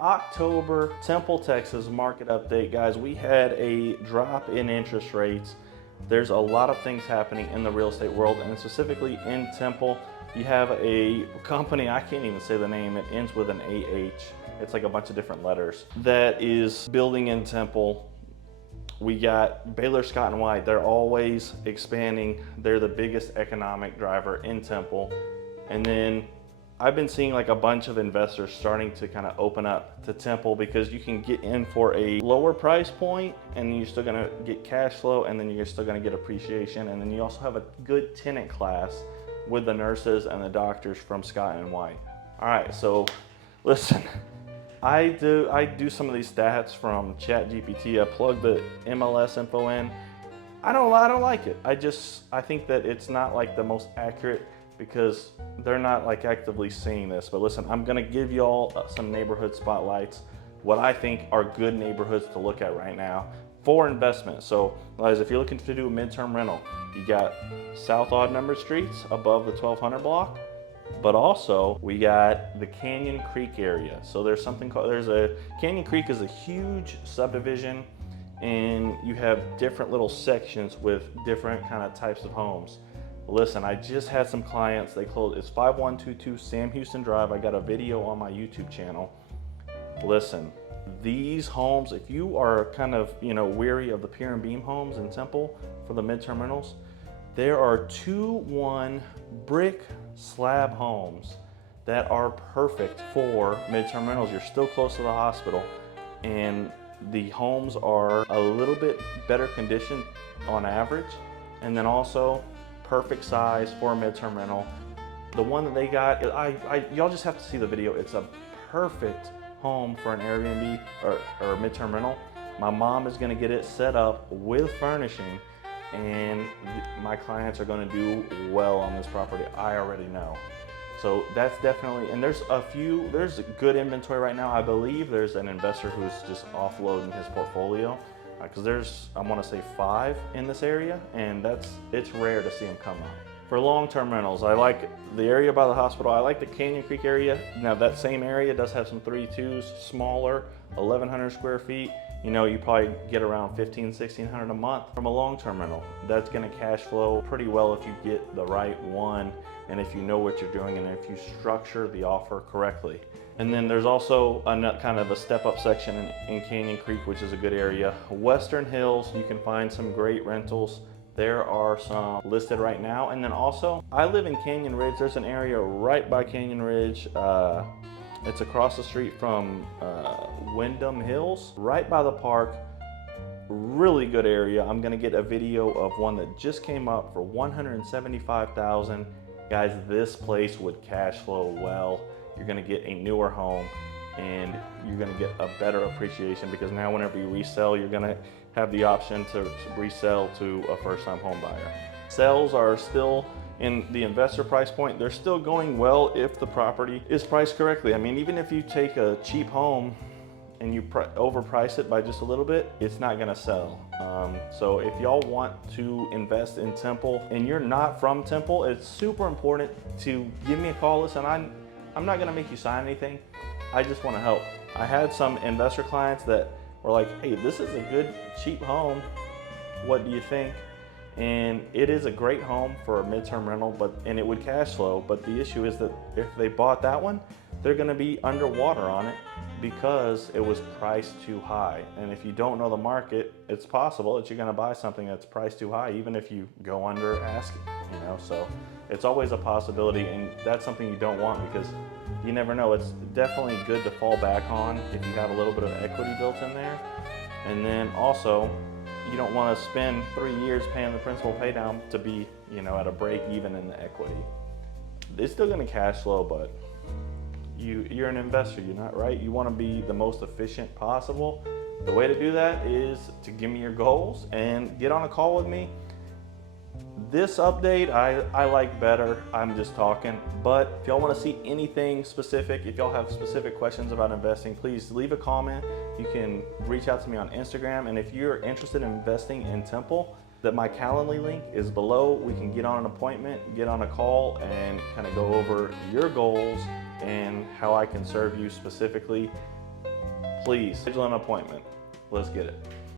October Temple, Texas market update, guys. We had a drop in interest rates. There's a lot of things happening in the real estate world, and specifically in Temple. You have a company, I can't even say the name, it ends with an AH. It's like a bunch of different letters, that is building in Temple. We got Baylor Scott & White. They're always expanding. They're the biggest economic driver in Temple. And then I've been seeing like a bunch of investors starting to kind of open up to Temple because you can get in for a lower price point and you're still gonna get cash flow, and then you're still gonna get appreciation, and then you also have a good tenant class with the nurses and the doctors from Scott & White. All right, so listen, I do some of these stats from ChatGPT. I plug the MLS info in. I don't like it. I think that it's not like the most accurate because they're not like actively seeing this. But listen, I'm gonna give y'all some neighborhood spotlights, what I think are good neighborhoods to look at right now for investment. So guys, if you're looking to do a midterm rental, you got South Odd Number Streets above the 1200 block, but also we got the Canyon Creek area. So there's something called, Canyon Creek is a huge subdivision, and you have different little sections with different kind of types of homes. Listen, I just had some clients, they closed, it's 5122 Sam Houston Drive. I got a video on my YouTube channel. Listen, these homes, if you are kind of, weary of the pier and beam homes in Temple for the midterm rentals, there are 2-1 brick slab homes that are perfect for midterm rentals. You're still close to the hospital, and the homes are a little bit better condition on average, and then also perfect size for a midterm rental. The one that they got, y'all just have to see the video. It's a perfect home for an Airbnb or midterm rental. My mom is gonna get it set up with furnishing, and my clients are gonna do well on this property. I already know. So that's definitely, and there's good inventory right now. I believe there's an investor who's just offloading his portfolio, because there's, I want to say 5 in this area, and it's rare to see them come up. For long-term rentals, I like the area by the hospital. I like the Canyon Creek area. Now that same area does have some 3-2s, smaller, 1,100 square feet. You probably get around $1,500-1,600 a month from a long-term rental. That's gonna cash flow pretty well if you get the right one, and if you know what you're doing, and if you structure the offer correctly. And then there's also kind of a step-up section in Canyon Creek, which is a good area. Western Hills, you can find some great rentals. There are some listed right now. And then also, I live in Canyon Ridge. There's an area right by Canyon Ridge. It's across the street from Wyndham Hills, right by the park. Really good area. I'm gonna get a video of one that just came up for $175,000. Guys, this place would cash flow well. You're gonna get a newer home, and you're gonna get a better appreciation, because now whenever you resell, you're gonna have the option to resell to a first-time home buyer. Sales are still in the investor price point. They're still going well if the property is priced correctly. I mean, even if you take a cheap home and you overprice it by just a little bit, it's not gonna sell. So if y'all want to invest in Temple and you're not from Temple, it's super important to give me a call. Listen, I'm not gonna make you sign anything. I just wanna help. I had some investor clients that were like, hey, this is a good cheap home. What do you think? And it is a great home for a midterm rental, and it would cash flow. But the issue is that if they bought that one, they're gonna be underwater on it because it was priced too high. And if you don't know the market, it's possible that you're gonna buy something that's priced too high, even if you go under asking, So it's always a possibility, and that's something you don't want, because you never know. It's definitely good to fall back on if you have a little bit of equity built in there. And then also, you don't want to spend 3 years paying the principal pay down to be, at a break even in the equity. It's still going to cash flow, but you're an investor, you're not, right? You want to be the most efficient possible. The way to do that is to give me your goals and get on a call with me. This update I like better. I'm just talking, but if y'all want to see anything specific, if y'all have specific questions about investing, please leave a comment. You can reach out to me on Instagram, and if you're interested in investing in Temple, that my Calendly link is below. We can get on an appointment, get on a call, and kind of go over your goals and how I can serve you specifically. please schedule an appointment. Let's get it.